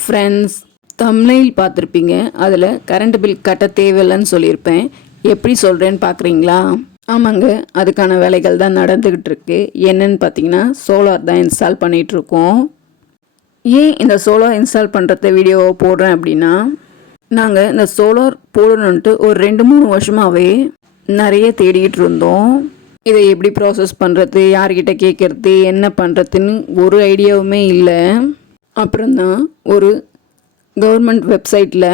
Friends தமிழில் பார்த்துருப்பீங்க. அதில் கரண்ட் பில் கட்ட தேவையில்லைன்னு சொல்லியிருப்பேன். எப்படி சொல்கிறேன்னு பார்க்குறீங்களா? ஆமாங்க அதுக்கான வேலைகள் தான் நடந்துக்கிட்டு இருக்கு. என்னன்னு பார்த்தீங்கன்னா சோலார் தான் இன்ஸ்டால் பண்ணிகிட்ருக்கோம் ஏன் இந்த சோலார் இன்ஸ்டால் பண்ணுறத வீடியோவை போடுறேன் அப்படின்னா நாங்கள் இந்த சோலார் போடணுன்ட்டு ஒரு ரெண்டு மூணு வருஷமாகவே நிறைய தேடிக்கிட்டு இருந்தோம். இதை எப்படி ப்ராசஸ் பண்ணுறது யார்கிட்ட கேட்குறது என்ன பண்ணுறதுன்னு ஒரு ஐடியாவுமே இல்லை. அப்புறம்தான் ஒரு கவர்மெண்ட் வெப்சைட்டில்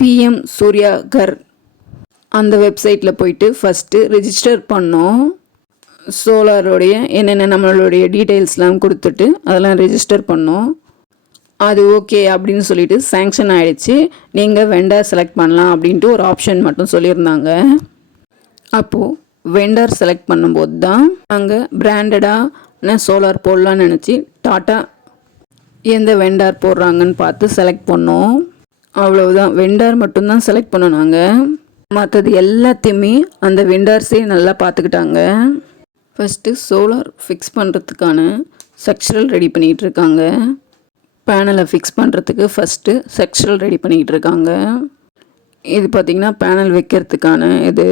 பிஎம் சூர்யா கர் அந்த வெப்சைட்டில் போயிட்டு ஃபஸ்ட்டு ரிஜிஸ்டர் பண்ணோம். சோலாரோடைய என்னென்ன நம்மளுடைய டீட்டெயில்ஸ்லாம் கொடுத்துட்டு அதெல்லாம் ரிஜிஸ்டர் பண்ணோம். அது ஓகே அப்படின்னு சொல்லிட்டு சேங்ஷன் ஆகிடுச்சு நீங்கள் வெண்டர் செலக்ட் பண்ணலாம் அப்படின்ட்டு ஒரு ஆப்ஷன் மட்டும் சொல்லியிருந்தாங்க. அப்போது வெண்டர் செலக்ட் பண்ணும்போது தான் நாங்கள் பிராண்டடான சோலார் போடலான்னு நினச்சி டாட்டா எந்த வெண்டார் போடுறாங்கன்னு பார்த்து செலக்ட் பண்ணோம். அவ்வளவுதான். வெண்டார் மட்டும்தான் செலக்ட் பண்ணோம் நாங்கள் மற்றது எல்லாத்தையுமே அந்த வெண்டார்ஸே நல்லா பார்த்துக்கிட்டாங்க. ஃபஸ்ட்டு சோலார் ஃபிக்ஸ் பண்ணுறதுக்கான செக்ஷரல் ரெடி பண்ணிகிட்டு இருக்காங்க. பேனலை ஃபிக்ஸ் பண்ணுறதுக்கு ஃபஸ்ட்டு செக்ஷரல் ரெடி பண்ணிக்கிட்டு இருக்காங்க. இது பார்த்திங்கன்னா பேனல் வைக்கிறதுக்கான இது.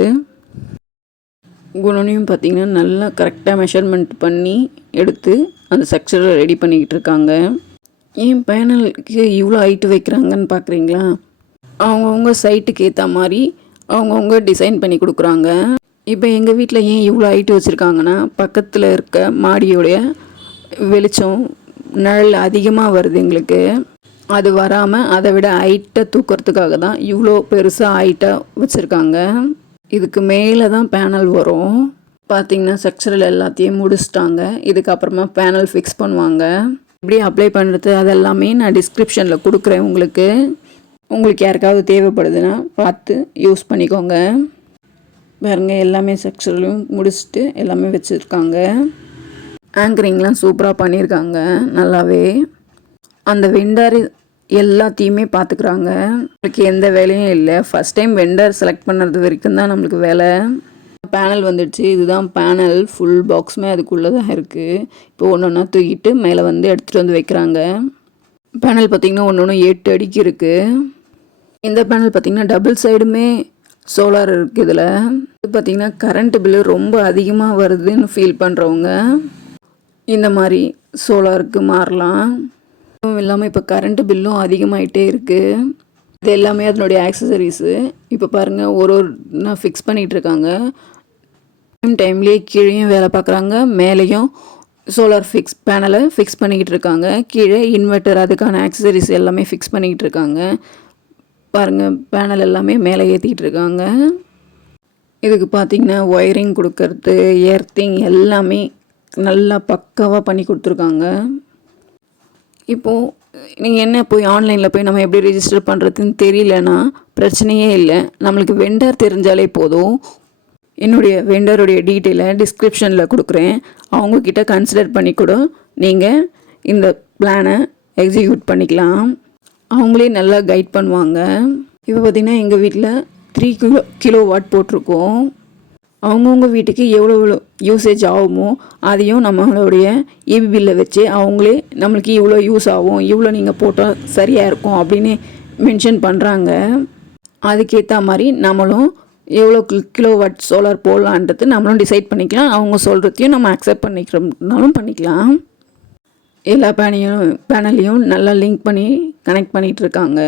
குணனையும் பார்த்திங்கன்னா நல்லா கரெக்டாக மெஷர்மெண்ட் பண்ணி எடுத்து அந்த செக்ஷரை ரெடி பண்ணிக்கிட்டு இருக்காங்க. ஏன் பேனலுக்கு இவ்வளோ ஹைட்டு வைக்கிறாங்கன்னு பார்க்குறீங்களா அவங்கவுங்க சைட்டுக்கு ஏற்ற மாதிரி அவங்கவுங்க டிசைன் பண்ணி கொடுக்குறாங்க. இப்போ எங்கள் வீட்டில் ஏன் இவ்வளோ ஹைட்டு வச்சுருக்காங்கன்னா பக்கத்தில் இருக்க மாடியோடைய வெளிச்சம் நிழல் அதிகமாக வருது எங்களுக்கு. அது வராமல் அதை விட ஹைட்டை தூக்கிறதுக்காக தான் இவ்வளோ பெருசாக ஹைட்டாக வச்சுருக்காங்க. இதுக்கு மேலே தான் பேனல் வரும். பார்த்திங்கன்னா செக்ஷரல் எல்லாத்தையும் முடிச்சிட்டாங்க. இதுக்கப்புறமா பேனல் ஃபிக்ஸ் பண்ணுவாங்க. எப்படி அப்ளை பண்ணுறது அதெல்லாமே நான் டிஸ்கிரிப்ஷனில் கொடுக்குறேன் உங்களுக்கு. உங்களுக்கு யாருக்காவது தேவைப்படுதுன்னா பார்த்து யூஸ் பண்ணிக்கோங்க. பாருங்க எல்லாமே செக்ஷரலையும் முடிச்சுட்டு எல்லாமே வச்சுருக்காங்க. ஆங்கரிங்லாம் சூப்பராக பண்ணியிருக்காங்க நல்லாவே. அந்த வெண்டர் எல்லாத்தையுமே பார்த்துக்குறாங்க. நம்மளுக்கு எந்த வேலையும் இல்லை. ஃபஸ்ட் டைம் வெண்டர் செலக்ட் பண்ணுறது வரைக்கும் தான் நம்மளுக்கு வேலை. பேனல் வந்துடுச்சு. இதுதான் பேனல். ஃபுல் பாக்ஸுமே அதுக்குள்ளே தான் இருக்குது இப்போ ஒன்று ஒன்றா தூக்கிட்டு மேலே வந்து எடுத்துகிட்டு வந்து வைக்கிறாங்க. பேனல் பார்த்திங்கன்னா ஒன்று ஒன்று எட்டு அடிக்கு இருக்குது இந்த பேனல் பார்த்திங்கன்னா டபுள் சைடுமே சோலார் இருக்குது இதில். இது பார்த்திங்கன்னா கரண்ட் பில்லு ரொம்ப அதிகமாக வருதுன்னு ஃபீல் பண்ணுறவங்க இந்த மாதிரி சோலாருக்கு மாறலாம். அதுவும் இல்லாமல் இப்போ கரண்ட் பில்லும் அதிகமாகிட்டே இருக்குது இது எல்லாமே அதனுடைய ஆக்சசரிஸு இப்போ பாருங்கள் ஒரு ஒரு நான் ஃபிக்ஸ் பண்ணிகிட்டு இருக்காங்க. டைம்லேயே கீழேயும் வேலை பார்க்குறாங்க. மேலேயும் சோலார் ஃபிக்ஸ் பேனலை ஃபிக்ஸ் பண்ணிக்கிட்டு இருக்காங்க கீழே இன்வெர்ட்டர் அதுக்கான ஆக்சசரிஸ் எல்லாமே ஃபிக்ஸ் பண்ணிக்கிட்டு இருக்காங்க பாருங்கள் பேனல் எல்லாமே மேலே ஏற்றிக்கிட்டு இருக்காங்க இதுக்கு பார்த்திங்கன்னா ஒயரிங் கொடுக்கறது எர்த்திங் எல்லாமே நல்லா பக்காவாக பண்ணி கொடுத்துருக்காங்க. இப்போது நீங்கள் என்ன போய் ஆன்லைனில் போய் நம்ம எப்படி ரிஜிஸ்டர் பண்ணுறதுன்னு தெரியலன்னா பிரச்சனையே இல்லை. நம்மளுக்கு வெண்டர் தெரிஞ்சாலே போதும். என்னுடைய வெண்டருடைய டீட்டெயிலை டிஸ்கிரிப்ஷனில் கொடுக்குறேன். அவங்கக்கிட்ட கன்சிடர் பண்ணி கூட நீங்கள் இந்த பிளானை எக்ஸிக்யூட் பண்ணிக்கலாம். அவங்களே நல்லா கைட் பண்ணுவாங்க. இப்போ பார்த்திங்கன்னா எங்கள் வீட்டில் த்ரீ கிலோ கிலோ வாட் போட்டிருக்கோம். அவங்கவுங்க வீட்டுக்கு எவ்வளோ எவ்வளோ யூசேஜ் ஆகுமோ அதையும் நம்மளுடைய இபி பில்லை வச்சு அவங்களே நம்மளுக்கு இவ்வளோ யூஸ் ஆகும் இவ்வளோ நீங்கள் போட்டால் சரியாக இருக்கும் அப்படின்னு மென்ஷன் பண்ணுறாங்க அதுக்கேற்ற மாதிரி நம்மளும் எவ்வளோ கிலோ வாட் சோலார் போடலான்றது நம்மளும் டிசைட் பண்ணிக்கலாம். அவங்க சொல்கிறதையும் நம்ம அக்செப்ட் பண்ணிக்கிறோம்னாலும் பண்ணிக்கலாம். எல்லா பேனையும் பேனலையும் நல்லா லிங்க் பண்ணி கனெக்ட் பண்ணிகிட்டு இருக்காங்க.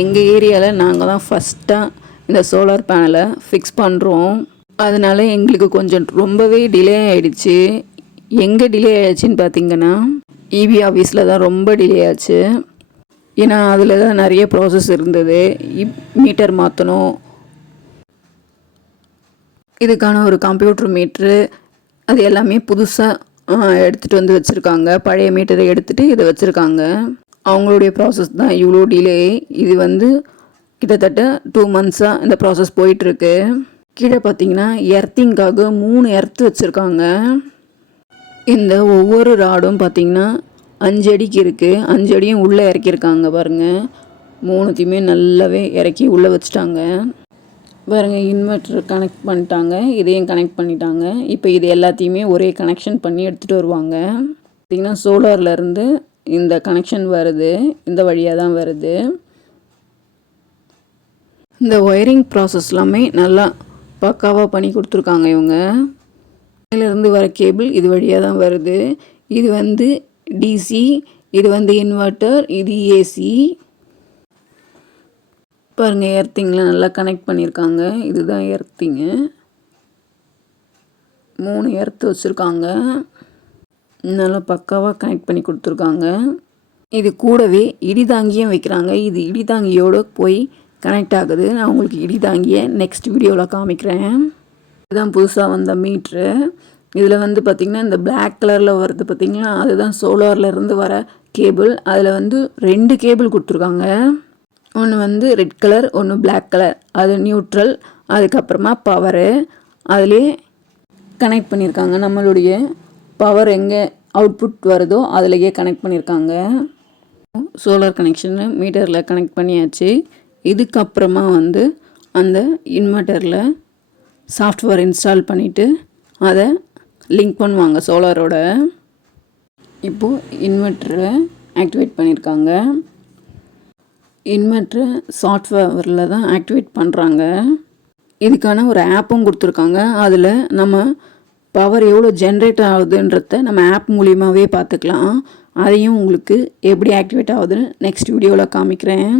எங்கள் ஏரியாவில் நாங்கள் தான் ஃபஸ்ட்டாக இந்த சோலார் பேனலை ஃபிக்ஸ் பண்ணுறோம் அதனால எங்களுக்கு கொஞ்சம் ரொம்பவே டிலே ஆகிடுச்சு எங்கே டிலே ஆகிடுச்சின்னு பார்த்தீங்கன்னா இபி ஆஃபீஸில் தான் ரொம்ப டிலே ஆச்சு. ஏன்னா அதில் தான் நிறைய ப்ராசஸ் இருந்தது. இப் மீட்டர் மாற்றணும் இதுக்கான ஒரு கம்ப்யூட்டர் மீட்ரு அது எல்லாமே புதுசாக எடுத்துகிட்டு வந்து வச்சுருக்காங்க. பழைய மீட்டரை எடுத்துகிட்டு இதை வச்சுருக்காங்க. அவங்களுடைய ப்ராசஸ் தான் இவ்வளோ டிலே இது வந்து கிட்டத்தட்ட டூ மந்த்ஸாக இந்த ப்ராசஸ் போயிட்டுருக்கு. கீழே பார்த்தீங்கன்னா எர்த்திங்காக மூணு எர்த்து வச்சுருக்காங்க. இந்த ஒவ்வொரு ராடும் பார்த்தீங்கன்னா அஞ்சு அடிக்கு இருக்குது அஞ்சு அடியும் உள்ளே இறக்கியிருக்காங்க பாருங்கள் மூணுத்தையுமே நல்லாவே இறக்கி உள்ளே வச்சுட்டாங்க. பாருங்கள் இன்வெர்ட்ரு கனெக்ட் பண்ணிட்டாங்க இதையும் கனெக்ட் பண்ணிட்டாங்க. இப்போ இது எல்லாத்தையுமே ஒரே கனெக்ஷன் பண்ணி எடுத்துகிட்டு வருவாங்க. பார்த்திங்கன்னா சோலார்லேருந்து இந்த கனெக்ஷன் வருது இந்த வழியாக தான் வருது. இந்த ஒயரிங் ப்ராசஸ் எல்லாமே நல்லா பக்காவாக பண்ணி கொடுத்துருக்காங்க இவங்க. இதிலேருந்து வர கேபிள் இது வழியாக தான் வருது. இது வந்து டிசி இது வந்து இன்வெர்ட்டர் இது ஏசி பாருங்கள் எர்த்திங்லாம் நல்லா கனெக்ட் பண்ணியிருக்காங்க இதுதான் எர்த்திங்கு மூணு எர்த்து வச்சுருக்காங்க. நல்லா பக்காவாக கனெக்ட் பண்ணி கொடுத்துருக்காங்க. இது கூடவே இடிதாங்கியும் வைக்கிறாங்க. இது இடிதாங்கியோடு போய் கனெக்ட் ஆகுது. நான் உங்களுக்கு இடிதாங்கியை நெக்ஸ்ட் வீடியோவில் காமிக்கிறேன். இதுதான் புதுசாக வந்த மீட்ரு இதில் வந்து பார்த்திங்கன்னா இந்த பிளாக் கலரில் வருது பார்த்திங்கன்னா அதுதான் சோலார்லேருந்து வர கேபிள் அதில் வந்து ரெண்டு கேபிள் கொடுத்துருக்காங்க. ஒன்று வந்து ரெட் கலர் ஒன்று பிளாக் கலர். அது நியூட்ரல் அதுக்கப்புறமா பவரு அதிலே கனெக்ட் பண்ணியிருக்காங்க நம்மளுடைய பவர் எங்கே அவுட்புட் வருதோ அதிலேயே கனெக்ட் பண்ணியிருக்காங்க சோலார் கனெக்ஷனு மீட்டரில் கனெக்ட் பண்ணியாச்சு. இதுக்கப்புறமா வந்து அந்த இன்வெர்ட்டரில் சாஃப்ட்வேர் இன்ஸ்டால் பண்ணிவிட்டு அதை லிங்க் பண்ணுவாங்க சோலாரோட இப்போது இன்வெர்ட்டரை ஆக்டிவேட் பண்ணியிருக்காங்க இன்வெர்ட்ரு சாஃப்ட்வேரில் தான் ஆக்டிவேட் பண்ணுறாங்க இதுக்கான ஒரு ஆப்பும் கொடுத்துருக்காங்க. அதில் நம்ம பவர் எவ்வளோ ஜென்ரேட் ஆகுதுன்றத நம்ம ஆப் மூலியமாகவே பார்த்துக்கலாம். அதையும் உங்களுக்கு எப்படி ஆக்டிவேட் ஆகுதுன்னு நெக்ஸ்ட் வீடியோவில் காமிக்கிறேன்.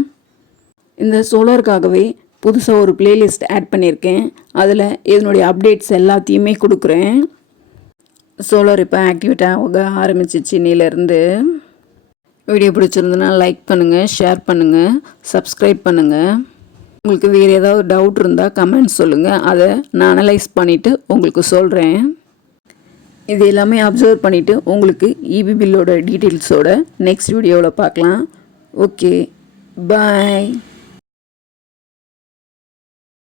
இந்த சோலாருக்காகவே புதுசாக ஒரு பிளேலிஸ்ட் ஆட் பண்ணியிருக்கேன். அதில் இதனுடைய அப்டேட்ஸ் எல்லாத்தையுமே கொடுக்குறேன். சோலார் இப்போ ஆக்டிவேட் ஆக ஆரம்பிச்சிச்சு இன்னிலேருந்து. வீடியோ பிடிச்சிருந்ததுன்னா லைக் பண்ணுங்கள் ஷேர் பண்ணுங்கள் சப்ஸ்கிரைப் பண்ணுங்கள் உங்களுக்கு வேறு ஏதாவது டவுட் இருந்தால் கமெண்ட் சொல்லுங்கள் அதை நான் அனலைஸ் பண்ணிவிட்டு உங்களுக்கு சொல்கிறேன் இது எல்லாமே அப்சர்வ் பண்ணிவிட்டு உங்களுக்கு இபி பில்லோட டீட்டெயில்ஸோட நெக்ஸ்ட் வீடியோவில் பார்க்கலாம். Okay bye